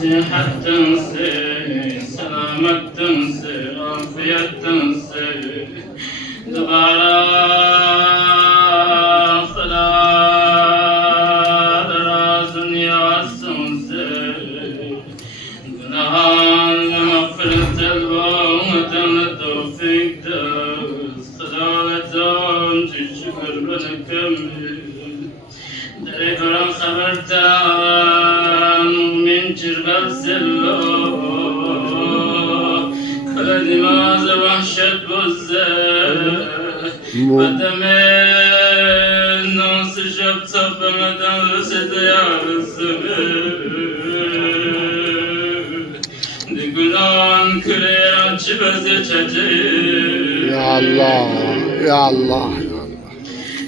صحة تنسي، سلامة تنسي، عافية تنسي، دوباره خلال راز دنیا سنسي، گناهان لمغفرة البومة للتوفيق دست، خلالتان تشكر بنكمل دري قرآن خبرتان من جربل سلو كل دماغ وحشت بزه بدمين ناس شب صب مدن رسد يا الزبي دي قلان كريران چبزه چجي يا الله يا الله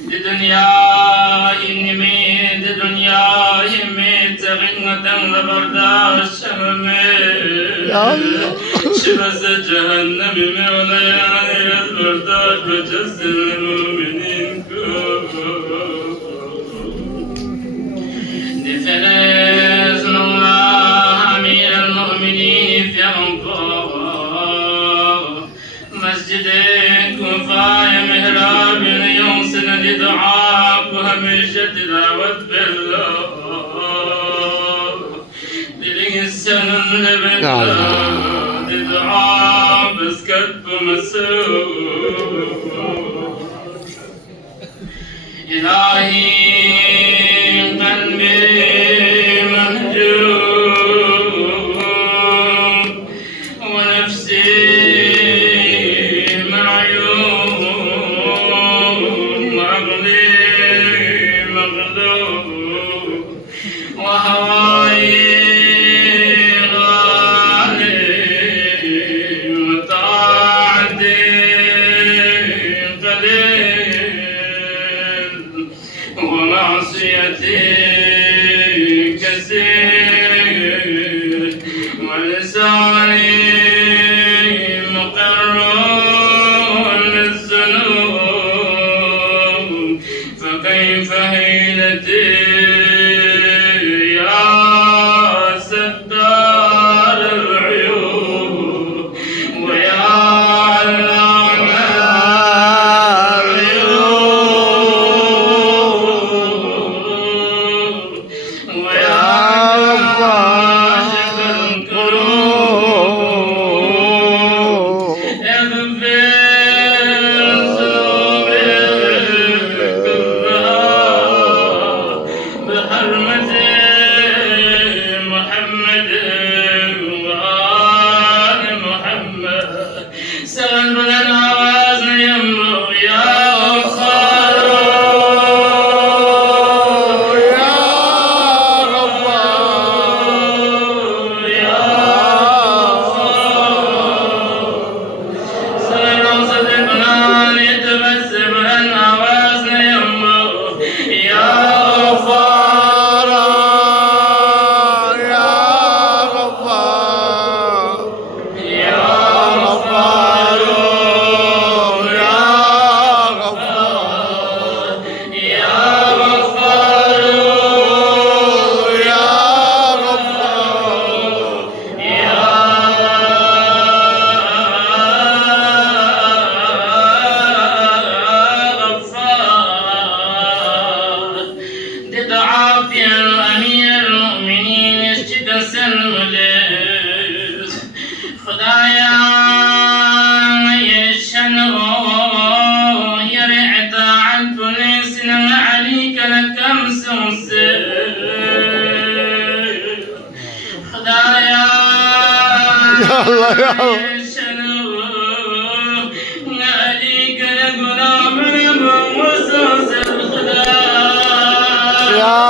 دي دنيا إنمي دي دنيا يمي تغنة لبرداش همي يا الله شبس جهنم مولياني البرداش بجس المؤمنين دي فلس الله أمير المؤمنين في أنفاق مسجدك وفاي مهراب يوصل لدعاك وهمشة تلاوة بالله دلي السنة بالله لدعاء بس كتب مسوق إلهي قلبي مهجوم ونفسي وهواي غالي وطاعتي قليل ومعصيتي كثير ولساني مقر للذنوب فكيف هيلتي يا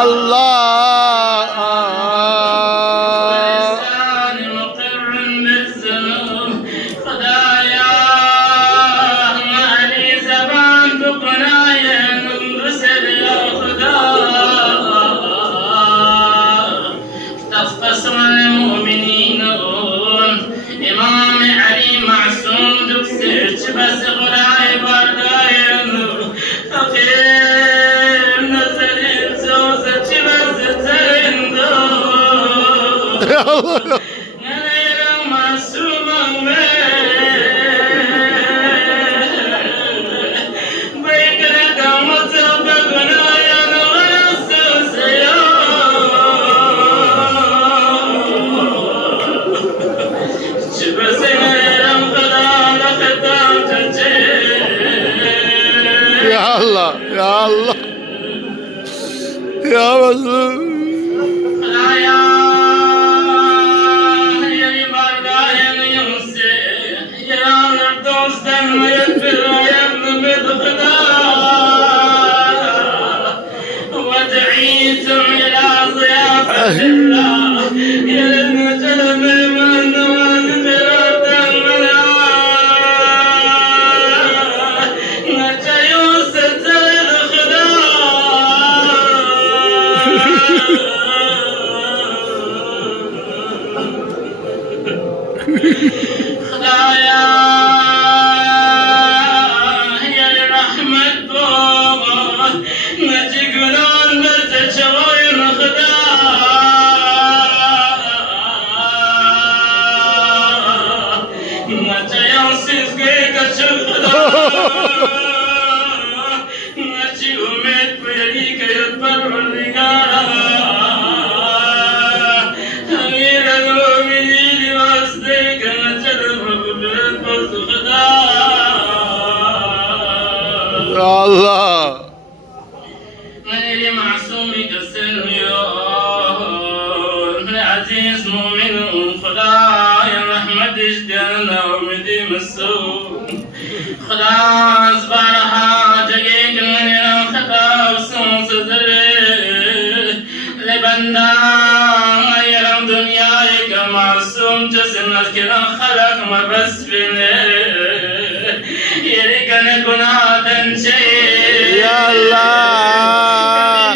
الله المؤمنين إمام Allah. Ya Allah, ya Allah. Ya Resul. ودعيتم إلى ضيافة الله إلى المجلب من وانفراد المنام نجا يوسف خدايا هي الرحمة بابا نجي قلون برتشوين خدا نجي يوسف قيقة شخدا نجي أميت بيديك يتبر الرقارة أمير المؤمنين وأصديك نجد الرب خدا Ya Allah. غير معصومك السنيون العزيز مؤمن خداي الرحمة اشتنا ومديم السوء خدا أصبرها دقيق من خدا وسوس ذره لبندا يرم دنياك معصوم جسم الكرا خلق ما بس بني يريكن كنا شيء Ya Allah.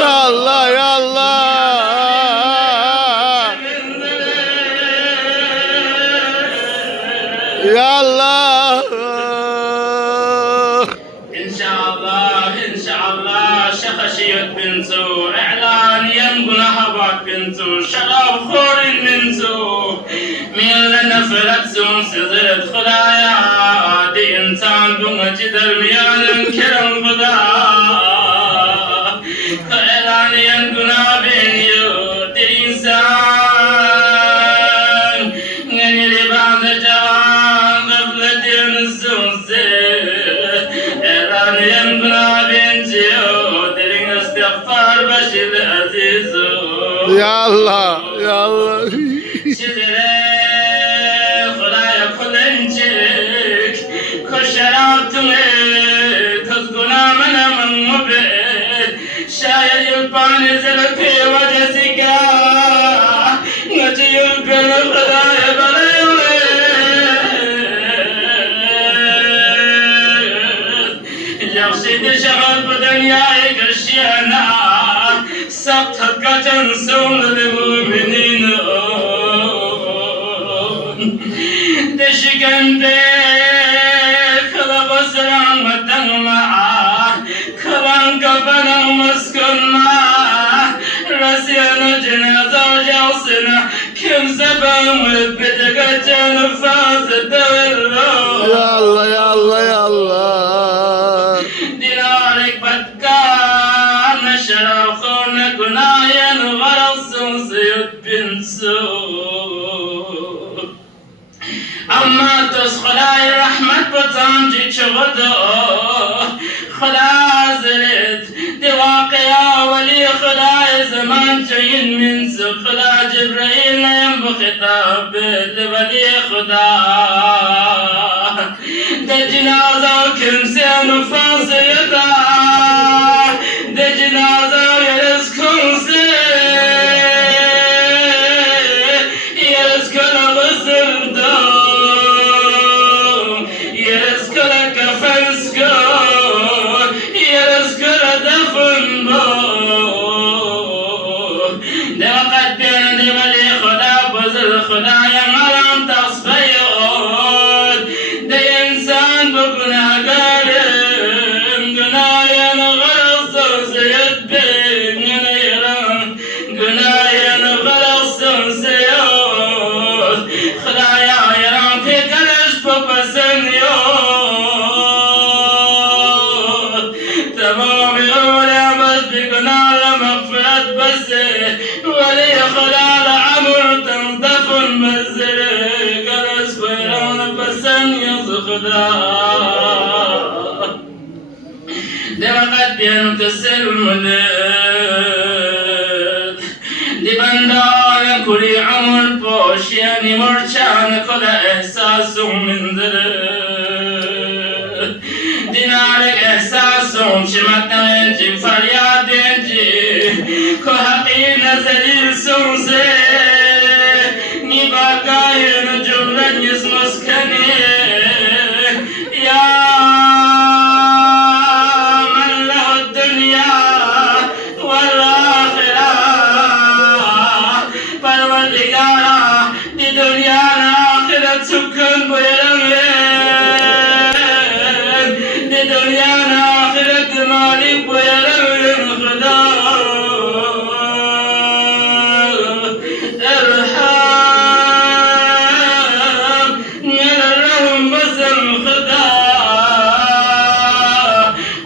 Ya Allah, ya Allah. Ya Allah. إن شاء الله شخشية بنتو إعلان ينقل هبات بنتو شراب خور بنتو من لنا فلتسو سزرت خدايا دي إنسان بمجد الميان كرم خدا إعلان ينقل بينيو دي إنسان غني لبعض جوان غفلة الزوزي إعلان ينقل بشر عزيز Ya Allah, ya Allah. شدره خدای خلنجک کشراتونه کزگنا من مبه شاید یلپان زلکی و جسیکا نجی یلپن خدای بلیوه یخشید شغل بدنیای کشیانا سقطت كجنسون للمؤمنين دشكن بيك لبسران مدن معاه كلام كفنا مسكن معاه رسينا جنازة وجوسنا كم زبان بدك جنفاز الدولة Ya Allah, ya Allah, ya Allah. دينارك بدكان شرف خونك وناين غرس سيد بن سوء أما تسخلاي رحمة بطانجي شغدو خلا زلت دي واقيا ولي خلاي زمان جايين من سخلا جبرائيل نيم بخطاب ولي خدا ده جنازة وكمسين وفاصلة ده جنازة ويرزكم يرزكم غسل دو خدا دمقت بين تسلم دي بندان كلي عمر بوش يعني مرشان كل إحساس من ذل دينارك إحساس شمتنا جي فرياد جي كهقي نزل سمسي نباكا ينجم لن يسمسكني يا سكن بيرمين دي دنيانا آخرت مالك بيرمين خدا ارحم نلهم بسم خدا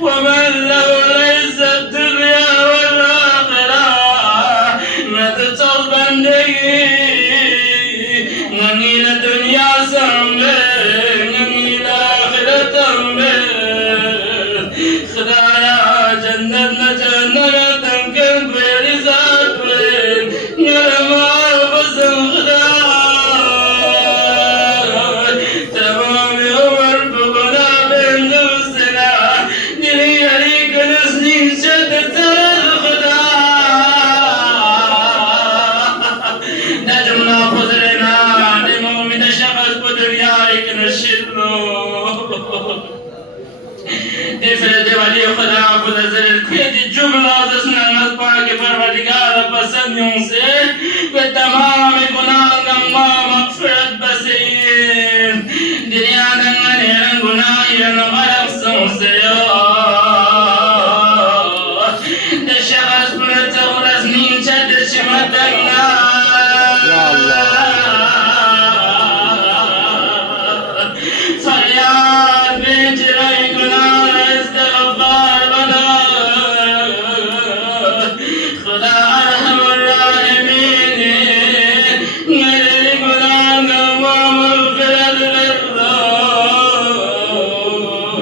ومن له ليس الدنيا والآخرة نتطل بندقي نميل الدنيا سنبه نميل آخرة تنبه خدايا جنتنا جنة تنكن برزاق بين نلما بسم خدا تمام عمر بغنا بين نفسنا دلي عليك نسني شدت الخدا نجمنا فضلنا شخص بدنياك نشلو افرد ولي خدا بنزل الكيد الجملة زسنا نطبعك فرمدقار بسن ينسي بالتمام قناة غما مغفرت بسين دنيا دنغنين قناة ينغلق سنسيو ده شخص بنتغلس نين شد شمتنا يا الله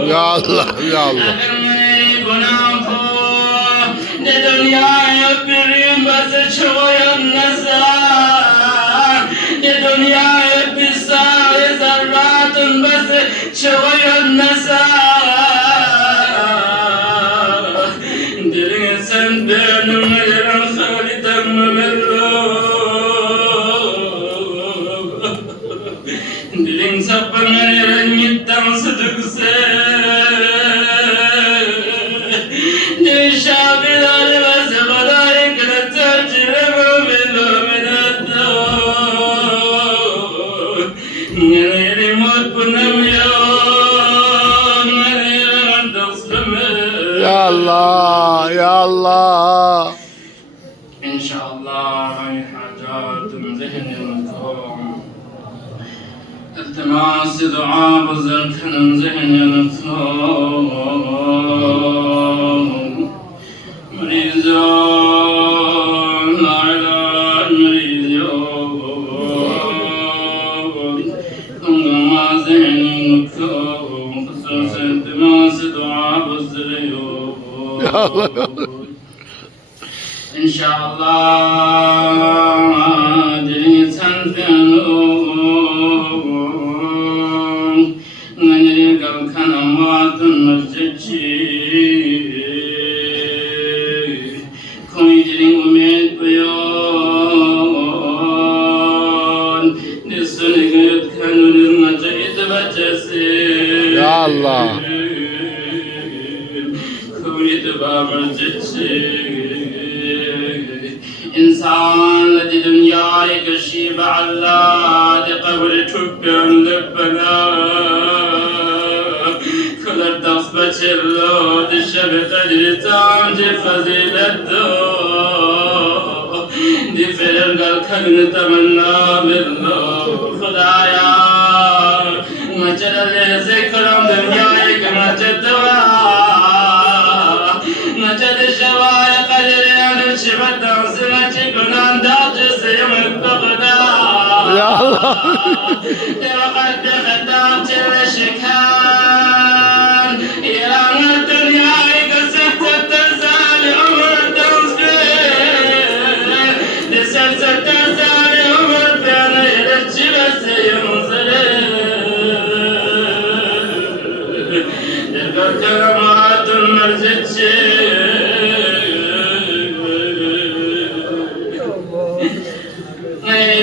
يا الله يا الله الدنيا يبرين بس شوية النساء الدنيا يبسا ذرات بس شوية النساء دريسن بين مير خالد مملو درين سب مير نيتم صدق سي يا الله يا الله إن شاء الله هاي حاجات من ذهنكم التماس دعاء بزرك من ذهنكم مريضون علاج مريضون كما ذهنكم خصوصا التماس دعاء بزرك يا الله إن شاء الله دين سنفنون نجري كم موات مسجدي كوي جري أميد بيون نسنك يتكنون المجيد بجسي يا الله كوي تبا مسجدي إنسان لدي دنياي كشيب على دي قبر تبين لبنا كل الدخس بشرلو دي الشبكة دي تام دي فزيلتو دي فرق الكن تمنى بالله خدايا نجل اللي ذكرم دنياي كما جدوا نجد الشواي قدر شبت سمعت كنان داج سيم بغداد يا الله وقد خدام شرشك كرامات مرزت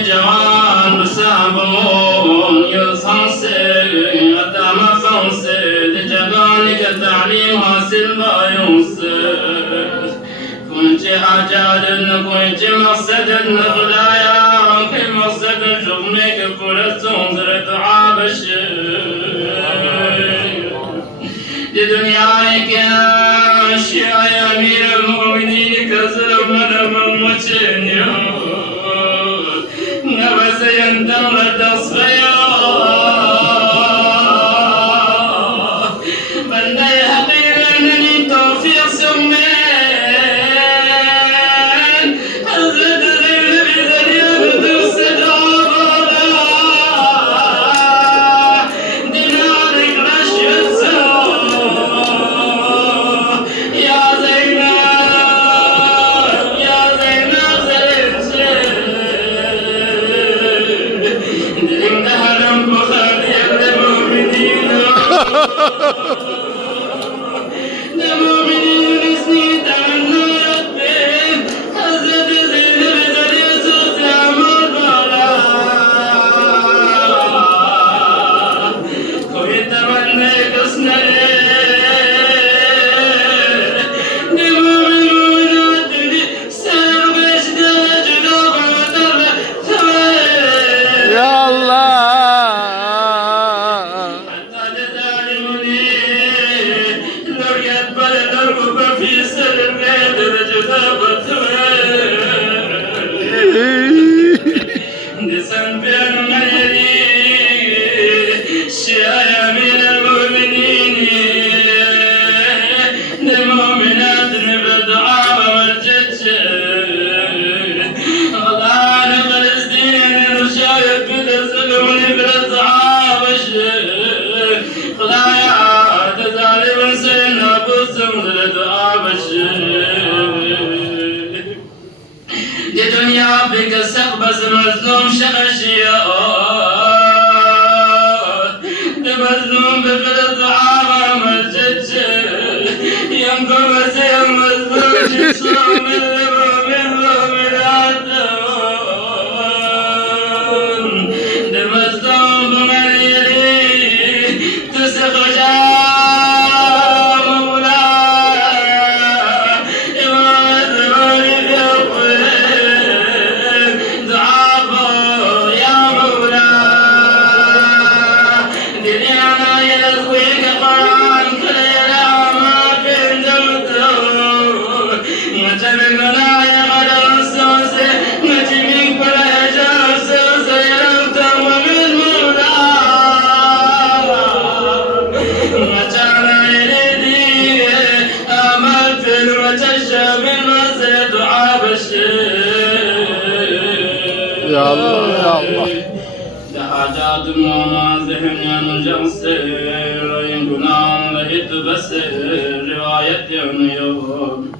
جوان سابون يصنصي قدام فنصي لجمالك التعليم حاصل ما ينصي كنت أجاد كنت مقصد الغلايا كنت مقصد شغلك فرص تنظر دعاء لدنياك يا أمير المؤمنين كسر من ممتني نفس يندم تصفيا من يحقير أنني توفيق سمين حزد ذيل بذري بدوس دابالا دينارك رشد يا زينب يا زينب دلم دهرم بخاري المؤمنين المؤمنين سنين تمنى يطبين حزد زين بذري صوت عمر بالا كوي تمنى قصنا المؤمنات سير بشدة جنوب مطر يا الله حتى تظالمني لو يقبل الرغبة في سر غير رجفة نسان بين ميري شيا من المؤمنين المؤمنات بالدعاء والجد الله نخلص دين الرشايد بالظلم بالدعاء والشر خلايا تظالم سينا بصم بالدعاء والشر دي دنيا بك سقبس مظلوم شغشيا دي مظلوم بالدعاء والجد ينقم سيم مظلوم شصوم المؤمن دي مظلوم بمن يلي تسخجا يا الله يا الله لحاجات ومازح ينجسر ينقنان لقيت بسر رواية يوم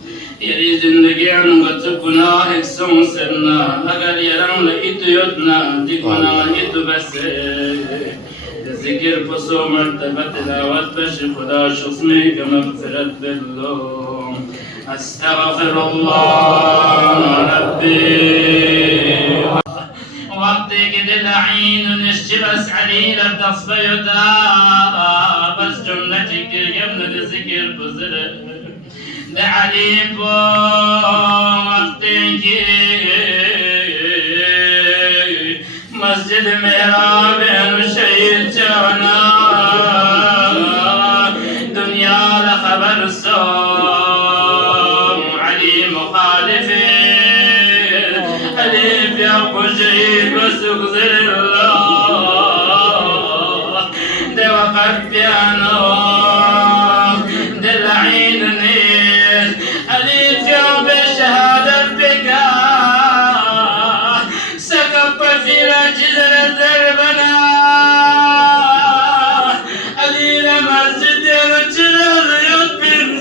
يري زندگی قد تكنا اكسون سرنا اگر يرام لقيت يدنا تكنا لقيت بسر ذكر بصو مرتبة تلاوت بش خدا شخصمي كمغفرت بالله استغفر الله ربي وقتك دلعين نشتي بس عليل التصفي بس جملتك يمن الذكر بزر دعليب وقتك مسجد محراب وشيتنا دنيا لخبر الصوم علي مخالفين أليف يا شهيد بس اغزر الله ده وقت بيانو ده العين النيل أليف يوم بشهادة بكا سكب في الجزر دربنا أليل مسجد وجلال يطبن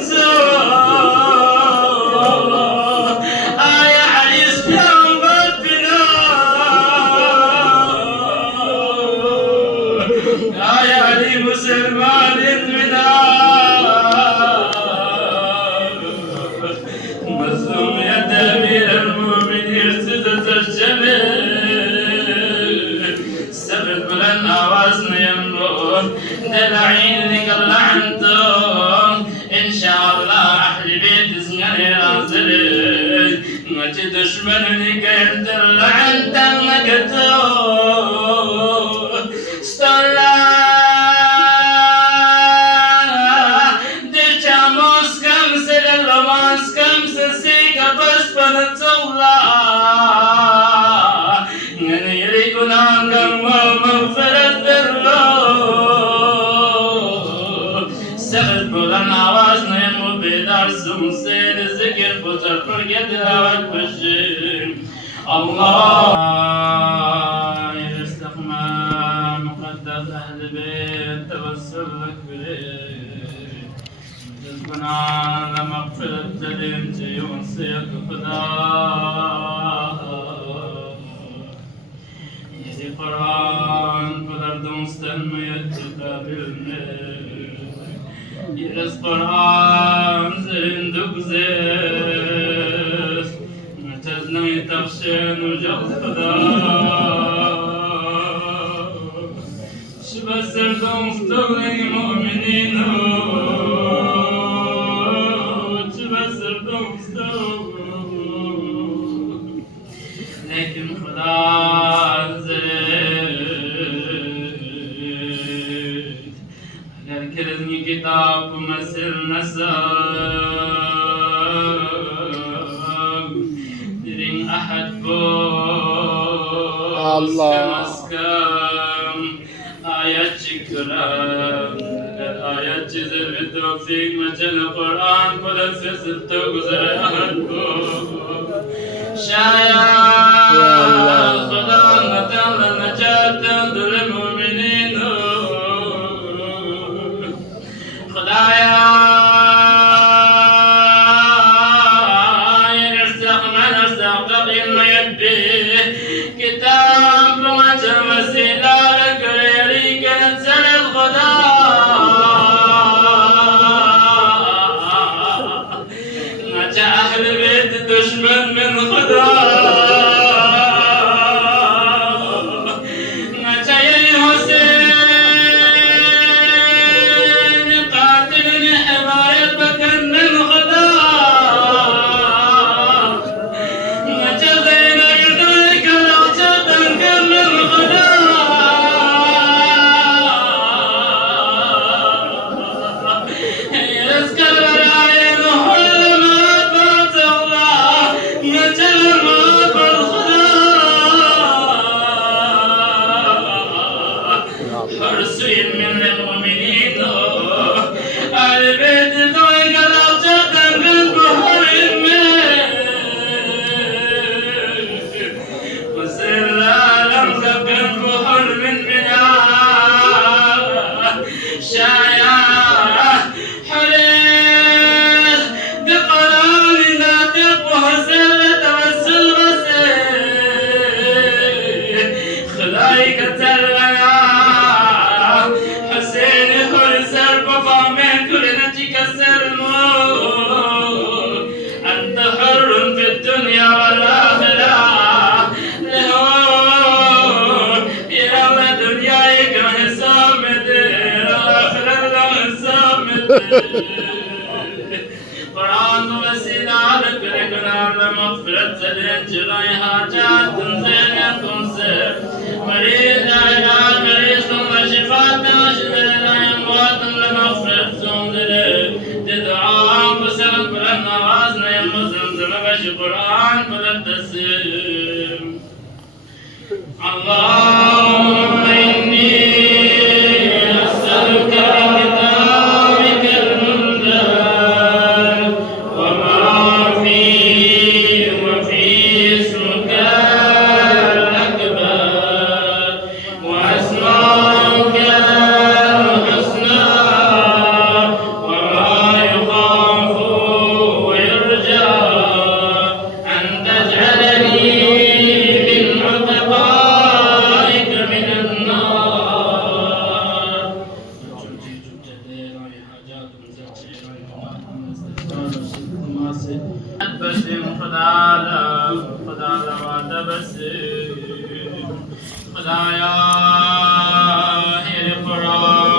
مسلمان من دل عينك لعنته إن شاء الله أهل بيت زغني رازلك ما تدشمنك أنت لعنته مقتو استلا ديشا موسكم سلل موسكم سسيك بشبن تغلا مغفرة بالله سخت بلن آواز نیم بیدار سمسیر ذکر بطر فرقت دعوت بشیم الله استقمام مقدس أهل بيت توسل لك بليه جذبنا لمغفرة جليل يوصيك خدا قرآن قدرت مستميت تقابلني يرس قرآن زندق زيس متزني تخشين وجغ خدا شبه سردو مفتوغي مؤمنين شبه سردو مفتوغي لكن خدا كتاب مسر نسام دين أحد بوس الله كمسكم آيات شكرام آيات جزر بالتوفيق مجل القرآن كل الفصل تغزر أحد بوس شايا خدا نتعلم نجاة للمؤمنين خدايا يرزق من رزق قبل ما يبيه كتاب لغة مسيلة لقريري كنزل الخدا نجا أهل بيت دشمن من خدا قرآن وسيلة لكرقنا لمغفرة الانجراء حاجات تنزل تنزل مريض علاج مريض ثم شفاء تنشد أموات لمغفرة تنزل تدعاء بسرط بلن نوازنا يا مسلم زمبش قرآن بلن تسير اللهم إني أسألك بكتابك المنزل وما فيه وفي اسمك الأكبر وأسماؤك الحسنى وما يخاف ويرجى أن تجعلني من عتقائك من النار. بسم خدا وعد بسم خدایا هر قرآن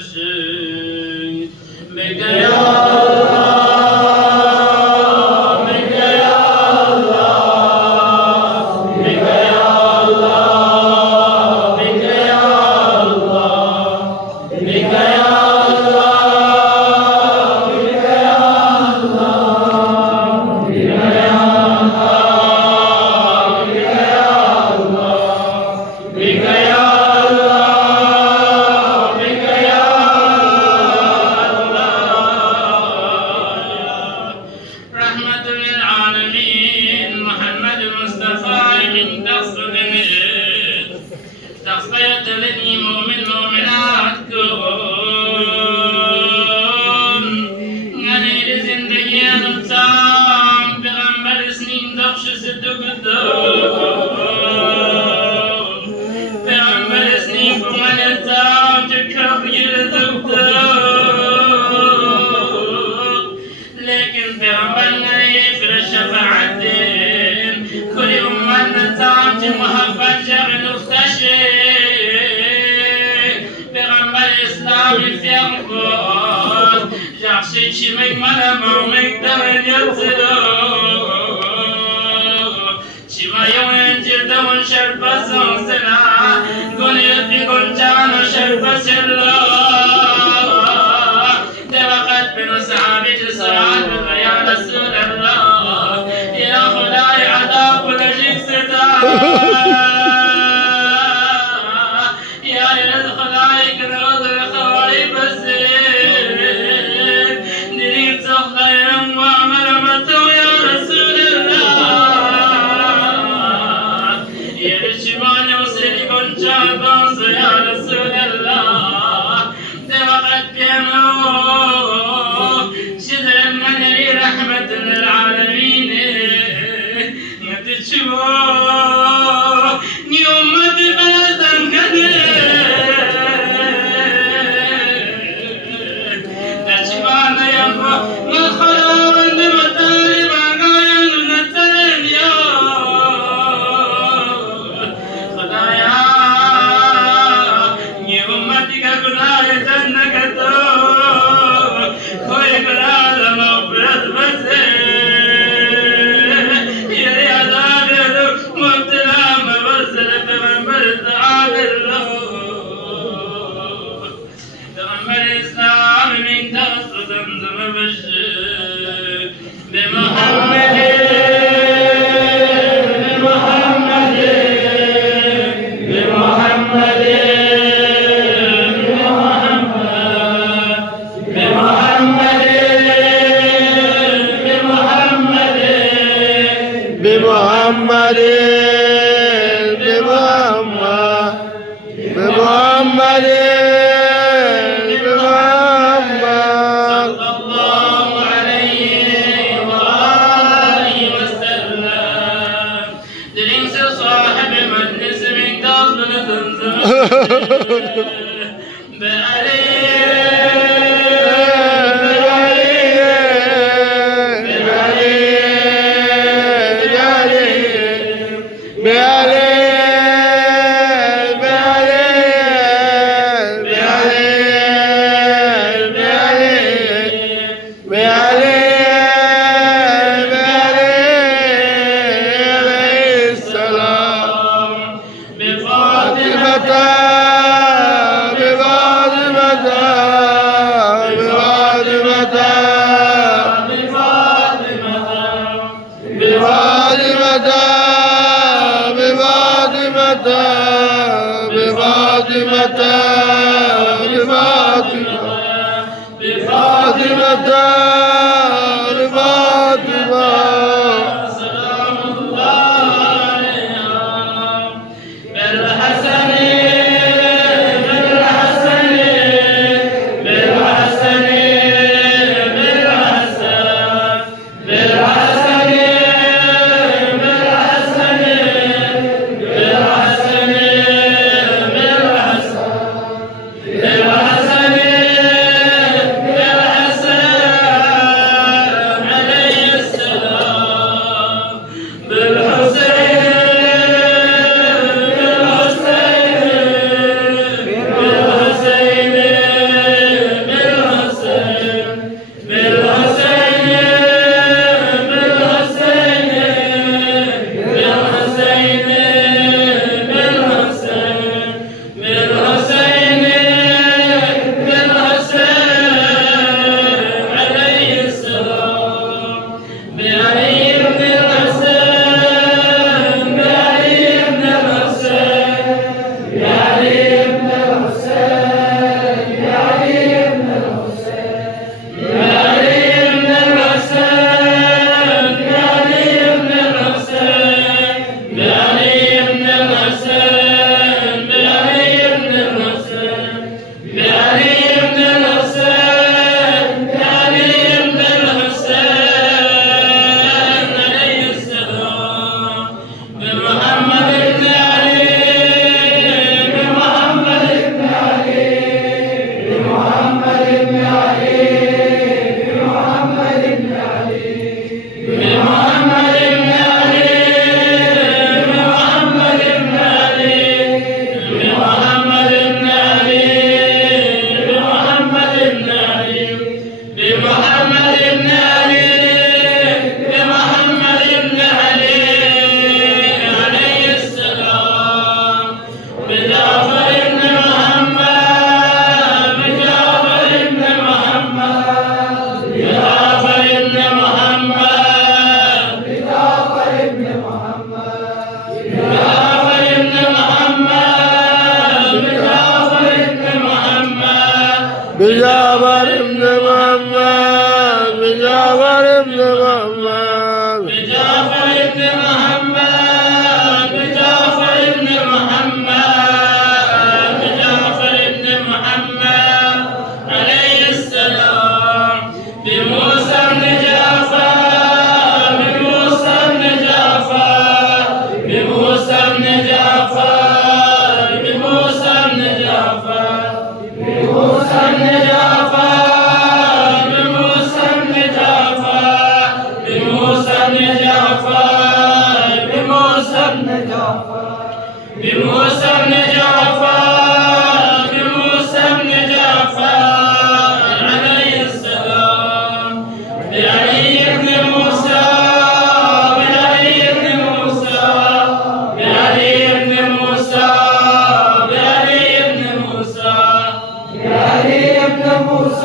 الشيء بك يا الله بك يا الله بك يا الله بك يا الله بك يا Çimek malama mekten yatırı Çimayın cirdan şerpasın sana Gönüllü goncan şerpasırla Devakat bin sahabi saat ya Resulallah Ya Huday adab lejik seda Ya Red Huday kırıldı khawai basir بجعفر ابن محمد بجعفر ابن محمد بجعفر ابن محمد بجعفر ابن محمد بجعفر ابن محمد عليه السلام بموسى بن جعفر بموسى بن جعفر بموسى بن جعفر بموسى بن جعفر بموسى بن جعفر بموسى بن جعفر بموسى بن جعفر بموسى بن جعفر بموسى بن جعفر بموسى بن جعفر عليه السلام بعلي بن موسى بعلي بن موسى بعلي بن موسى بعلي بن موسى بعلي بن موسى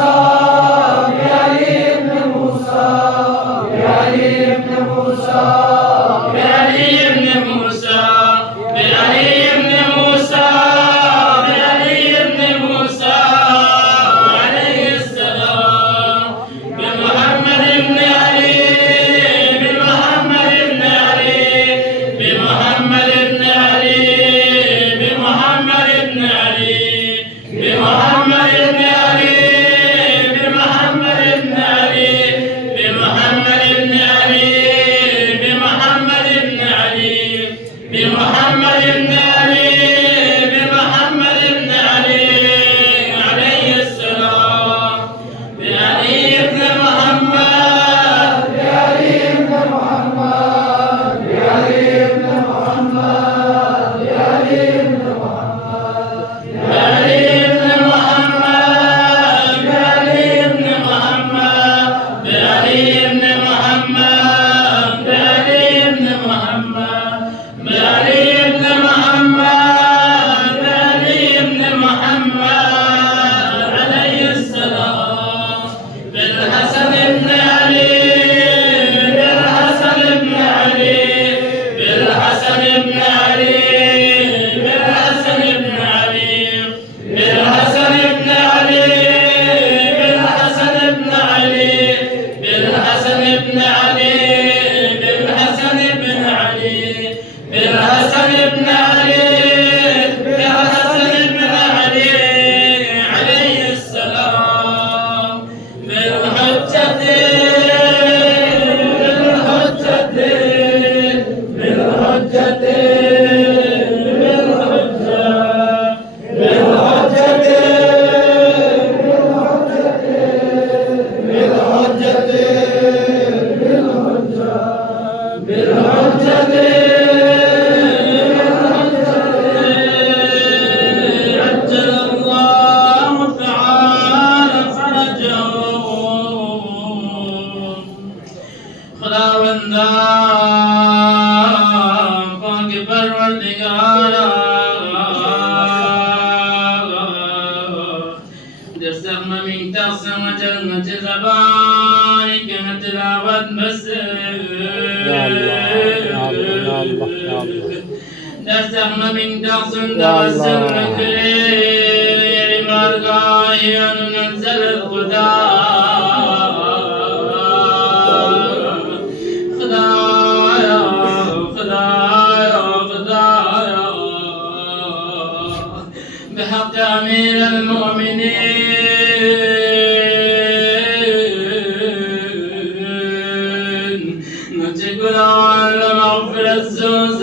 بعلي بن موسى بعلي بن موسى بعلي بن موسى بعلي بن موسى بعلي بن موسى عليه السلام بمحمد بن علي بمحمد بن علي بمحمد بن علي بمحمد بن علي بمحمد بن علي بمحمد بن علي بمحمد بن علي بمحمد بن علي بمحمد بن علي بمحمد بن علي عليه السلام بعلي بن محمد بعلي بن محمد بعلي بن محمد بعلي بن محمد بعلي بن محمد بعلي بن محمد بعلي بن محمد بعلي بن محمد بعلي بن محمد بعلي بن محمد عليه السلام بالحسن بن علي بالحسن بن علي بالحسن بن علي بالحسن بن علي بالحسن بن علي بالحسن بن علي بالحسن بن علي بالحسن بن علي بالحسن بن علي بالحسن بن علي عليه السلام بالحجة بالحجة بالحجة عجل الله تعالى فرجه خداوندا پاک پروردگارا در سقم من تقسم جنة زبانی که تلاوت بس در سقم من تقسم توسل مكرير مرقاي أن ننزل الخداع خدايا خدايا خدايا بحق أمير المؤمنين نتقل على مغفر الزوز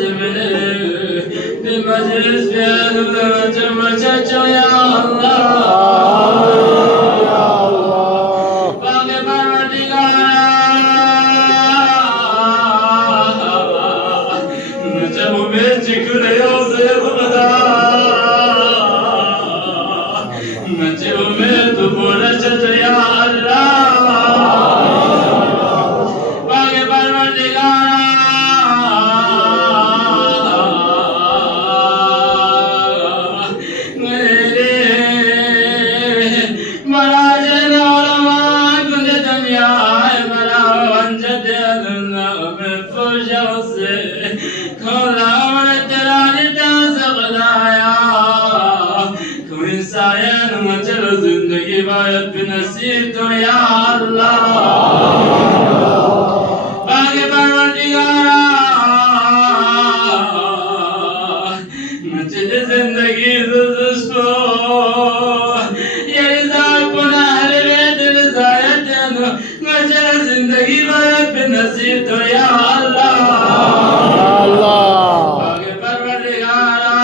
بمجلس بيان وجمع يا الله باید بنصیب تو یا الله باقی پروردگارا مجد زندگی دوست کو یہ رضا کن اہل بیت رضایت مجد زندگی باید بنصیب تو یا اللہ باقی پروردگارا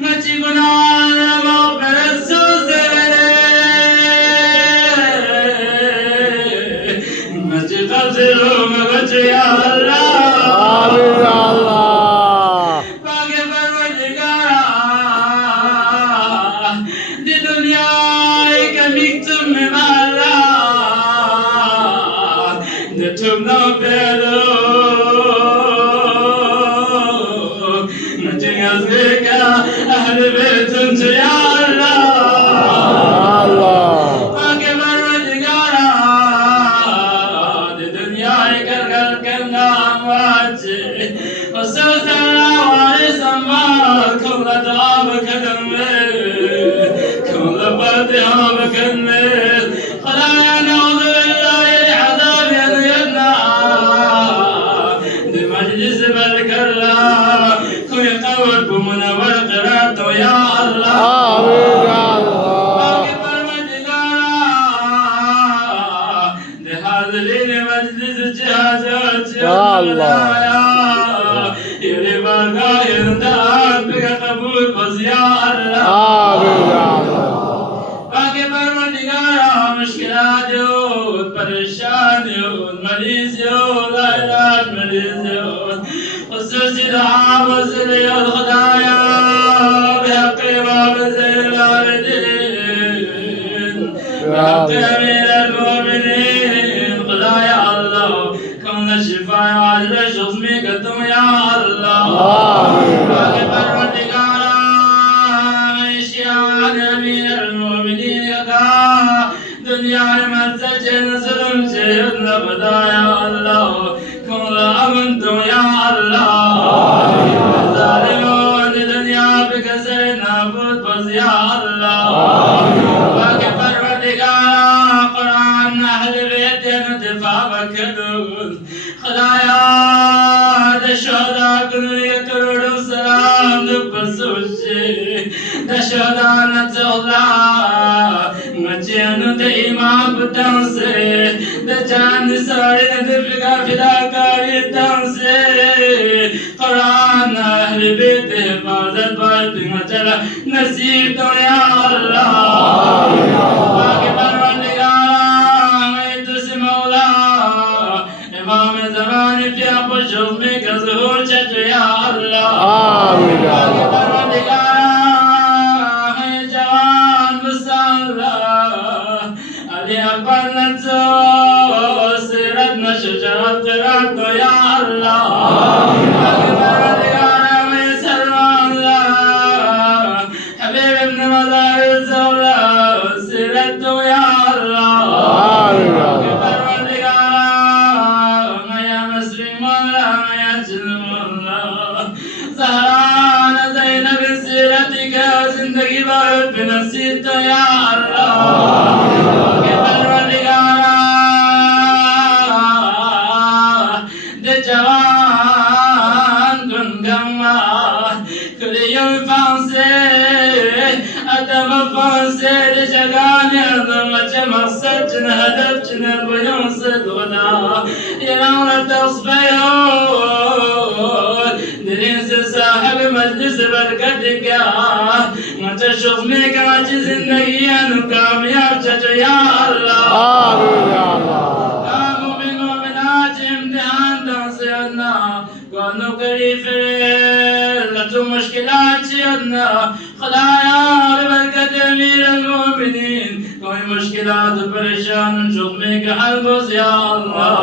مچی گناہ مغفرت سو سے مچی قبض رو مگچ یا اللہ باقی پروردگارا دی دنیا ایک مکتب میں مالا دی تم نو پیدو مچی غزبکا اہل بیت انت یا اللہ باقی پروردگارا دی دنیا ایک کرنا اموات وصلت على وارث أموال كل دعاب كدمر كل فاتحة بكمل خلايا نعوذ بالله لعذاب يدنا لمجلس بالكلا كل قوت بمنور قرات يا الله باقي پروردگارا لحاضرين مجلس جهازات يا الله يلي بارگاہ انداد بگا قبول بس یا اللہ باقی پروردگارا مشکلات یود پریشان یود مریض یود علاج مریض یود خصوصی دعا وزر یود خدایا بحق امام زین العابدین بحق امیر المؤمنین خدایا اللہ کون شفای عاجل شخصمی کتم یا اللہ باقی پروردگارا میشیان امیر المؤمنین کا دنیا میں سجن ظلم چیدن بدایا اللہ کون امن تو یا اللہ ظالمون دنیا بکسر نابود بس یا اللہ باقی پروردگارا قرآن اہل بیت دفاع بکدون خدایا دشہدا کنوی کروڑ سلام دپسوشی دشہدا نتولا مچینو دے ایمان بتاں سے دچاند ساڑی ندفگا فداکاری تاں سے قرآن اہل بیت حفاظت بایت مچلا نصیب تو یا اللہ باقی پروردگارا میں تس مولا امام زمان فی خوش میں کا ظہور چچ یا اللہ باقی پروردگارا ہے جوان مسالہ علی اکبر نتو سیرت نشجرت رات یا اللہ باقی پروردگارا میں سلمان حبیب ابن مدار زولا سیرت یا اللہ باقی پروردگارا میں مسلم اللہ میں جلم اللہ زہران زینب سیرتی کا زندگی بارت بنصیب تو یا اللہ باقی پروردگارا دے جوان کن گما کلیوں فانسے ادم فانسے دے جگانے ادم اچھے مقصد چن ہدف چن بیوں سے دھونا یہ نور تصبیون دلین سے صاحب مجلس برکت کیا مجھے شخص میں کانچ زندگی انو کامیاب چچو یا اللہ کامو بن مومنات امتحان تنسینا کونو کری فریر لتو مشکلات چیدنا خدایا برکت امیر المؤمنین کوئی مشکلات پریشان شخص میں کہ حل بس یا اللہ